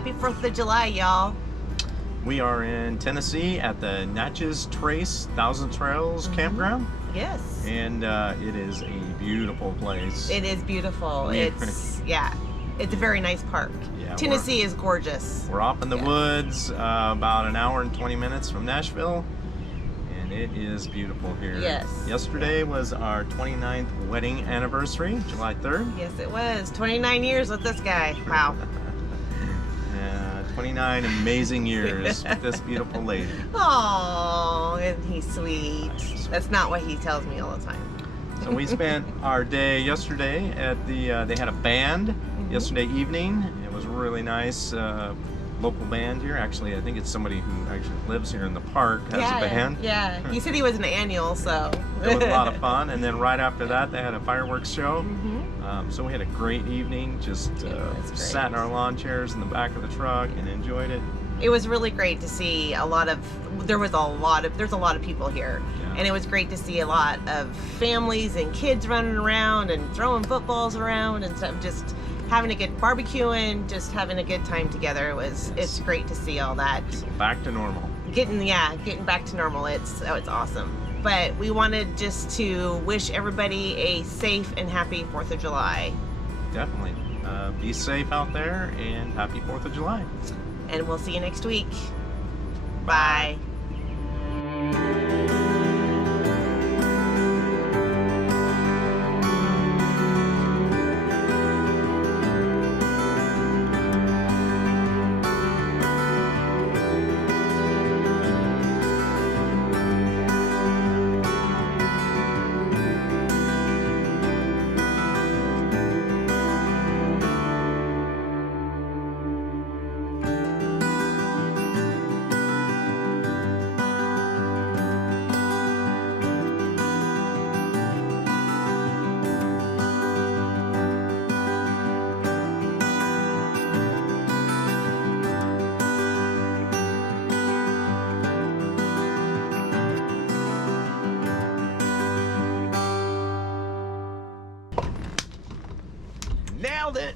Happy 4th of July, y'all. We are in Tennessee at the Natchez Trace Thousand Trails Campground. Yes. And it is a beautiful place. It is beautiful. Yeah. It's a very nice park. Yeah, Tennessee is gorgeous. We're off in the woods, about an hour and 20 minutes from Nashville. And it is beautiful here. Yes. Yesterday was our 29th wedding anniversary, July 3rd. Yes, it was. 29 years with this guy. Wow. 29 amazing years with this beautiful lady. Oh, and he's sweet. That's not what he tells me all the time. So we spent our day yesterday at the, they had a band yesterday evening. It was really nice. Local band here. Actually, I think it's somebody who actually lives here in the park, has a band. Yeah, he said he was an annual, so. It was a lot of fun. And then right after that, they had a fireworks show. So we had a great evening. Just sat in our lawn chairs in the back of the truck and enjoyed it. It was really great to see there's a lot of people here. Yeah. And it was great to see a lot of families and kids running around and throwing footballs around and stuff, just having a good barbecuing, just having a good time together. It's great to see all that. Back to normal. Getting back to normal. It's awesome. But we wanted just to wish everybody a safe and happy 4th of July. Definitely. Be safe out there and happy 4th of July. And we'll see you next week. Bye. Nailed it!